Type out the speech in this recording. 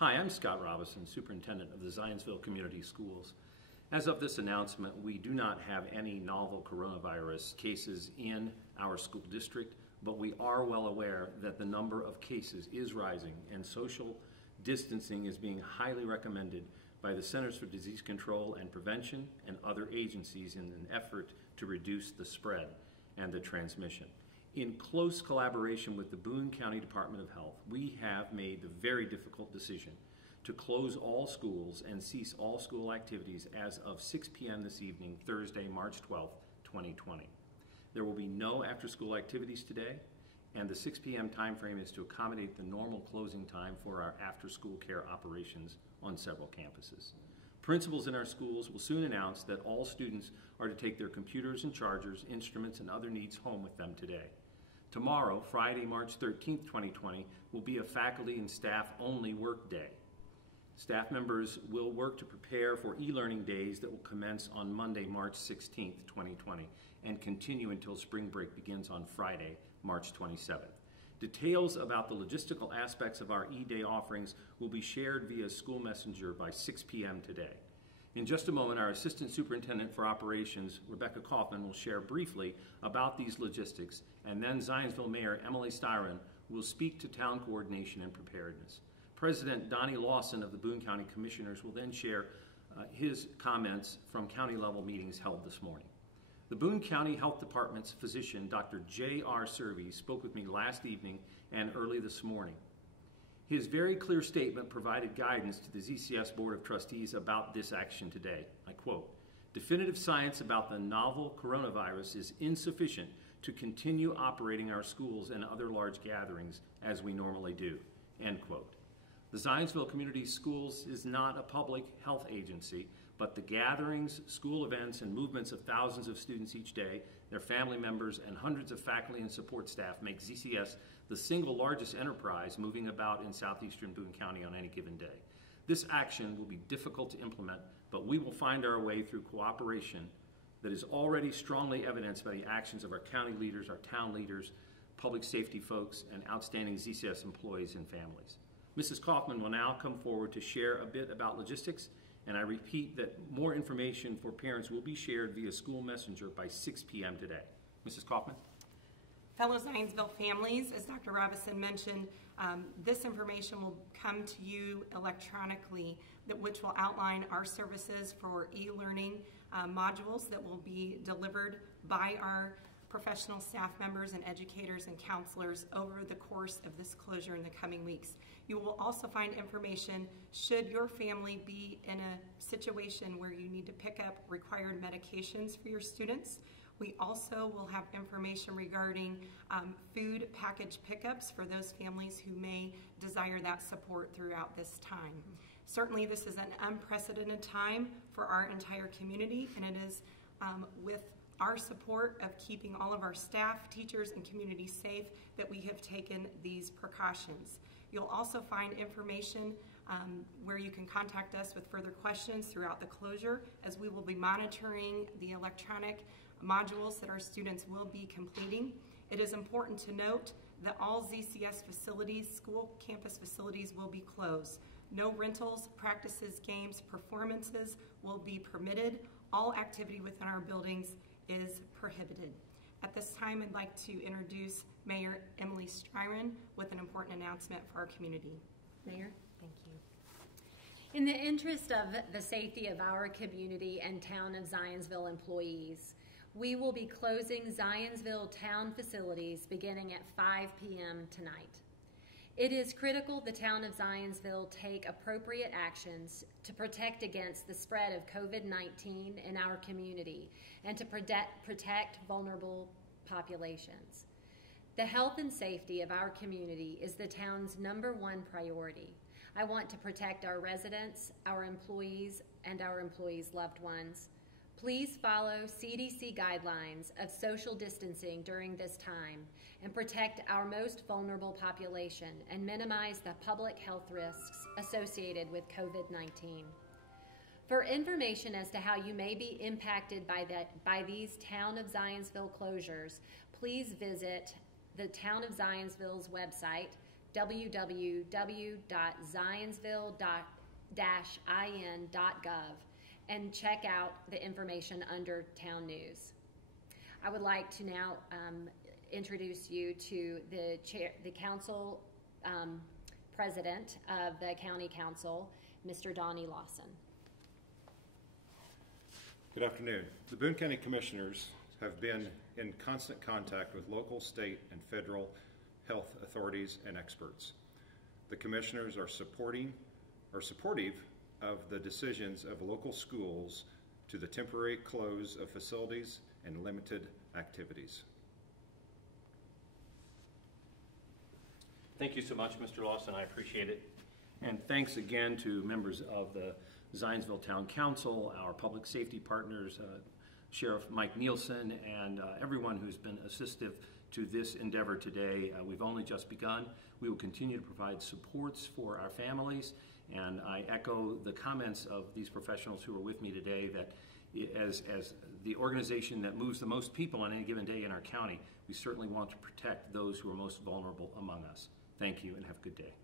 Hi, I'm Scott Robison, Superintendent of the Zionsville Community Schools. As of this announcement, we do not have any novel coronavirus cases in our school district, but we are well aware that the number of cases is rising and social distancing is being highly recommended by the Centers for Disease Control and Prevention and other agencies in an effort to reduce the spread and the transmission. In close collaboration with the Boone County Department of Health, we have made the very difficult decision to close all schools and cease all school activities as of 6 p.m. this evening, Thursday, March 12, 2020. There will be no after-school activities today, and the 6 p.m. time frame is to accommodate the normal closing time for our after-school care operations on several campuses. Principals in our schools will soon announce that all students are to take their computers and chargers, instruments, and other needs home with them today. Tomorrow, Friday, March 13, 2020, will be a faculty and staff-only work day. Staff members will work to prepare for e-learning days that will commence on Monday, March 16, 2020, and continue until spring break begins on Friday, March 27th. Details about the logistical aspects of our e-day offerings will be shared via school messenger by 6 p.m. today. In just a moment, our Assistant Superintendent for Operations, Rebecca Kaufman, will share briefly about these logistics, and then Zionsville Mayor Emily Styron will speak to town coordination and preparedness. President Donnie Lawson of the Boone County Commissioners will then share his comments from county-level meetings held this morning. The Boone County Health Department's physician, Dr. J.R. Servey, spoke with me last evening and early this morning. His very clear statement provided guidance to the ZCS Board of Trustees about this action today. I quote, "Definitive science about the novel coronavirus is insufficient to continue operating our schools and other large gatherings as we normally do." End quote. The Zionsville Community Schools is not a public health agency, but the gatherings, school events, and movements of thousands of students each day, their family members, and hundreds of faculty and support staff make ZCS the single largest enterprise moving about in southeastern Boone County on any given day. This action will be difficult to implement, but we will find our way through cooperation that is already strongly evidenced by the actions of our county leaders, our town leaders, public safety folks, and outstanding ZCS employees and families. Mrs. Kaufman will now come forward to share a bit about logistics, and I repeat that more information for parents will be shared via school messenger by 6 p.m. today. Mrs. Kaufman? Fellow Zionsville families, as Dr. Robison mentioned, this information will come to you electronically, which will outline our services for e-learning modules that will be delivered by our professional staff members and educators and counselors over the course of this closure in the coming weeks. You will also find information should your family be in a situation where you need to pick up required medications for your students. We also will have information regarding food package pickups for those families who may desire that support throughout this time. Certainly this is an unprecedented time for our entire community, and it is with our support of keeping all of our staff, teachers, and community safe that we have taken these precautions. You'll also find information where you can contact us with further questions throughout the closure, as we will be monitoring the electronic modules that our students will be completing. It is important to note that all ZCS facilities, school campus facilities, will be closed. No rentals, practices, games, performances will be permitted. All activity within our buildings is prohibited. At this time, I'd like to introduce Mayor Emily Styron with an important announcement for our community. Mayor? Thank you. In the interest of the safety of our community and town of Zionsville employees, we will be closing Zionsville town facilities beginning at 5 p.m. tonight. It is critical the town of Zionsville take appropriate actions to protect against the spread of COVID-19 in our community and to protect vulnerable populations. The health and safety of our community is the town's #1 priority. I want to protect our residents, our employees, and our employees' loved ones. Please follow CDC guidelines of social distancing during this time and protect our most vulnerable population and minimize the public health risks associated with COVID-19. For information as to how you may be impacted by these Town of Zionsville closures, please visit the Town of Zionsville's website, www.zionsville-in.gov and check out the information under Town News. I would like to now introduce you to the council president of the County Council, Mr. Donnie Lawson. Good afternoon. The Boone County Commissioners have been in constant contact with local, state, and federal health authorities and experts. The Commissioners are supportive of the decisions of local schools to the temporary close of facilities and limited activities. Thank you so much, Mr. Lawson. I appreciate it. And thanks again to members of the Zionsville Town Council, our public safety partners, Sheriff Mike Nielsen, and everyone who's been assistive to this endeavor today. We've only just begun. We will continue to provide supports for our families, and I echo the comments of these professionals who are with me today that as the organization that moves the most people on any given day in our county, we certainly want to protect those who are most vulnerable among us. Thank you and have a good day.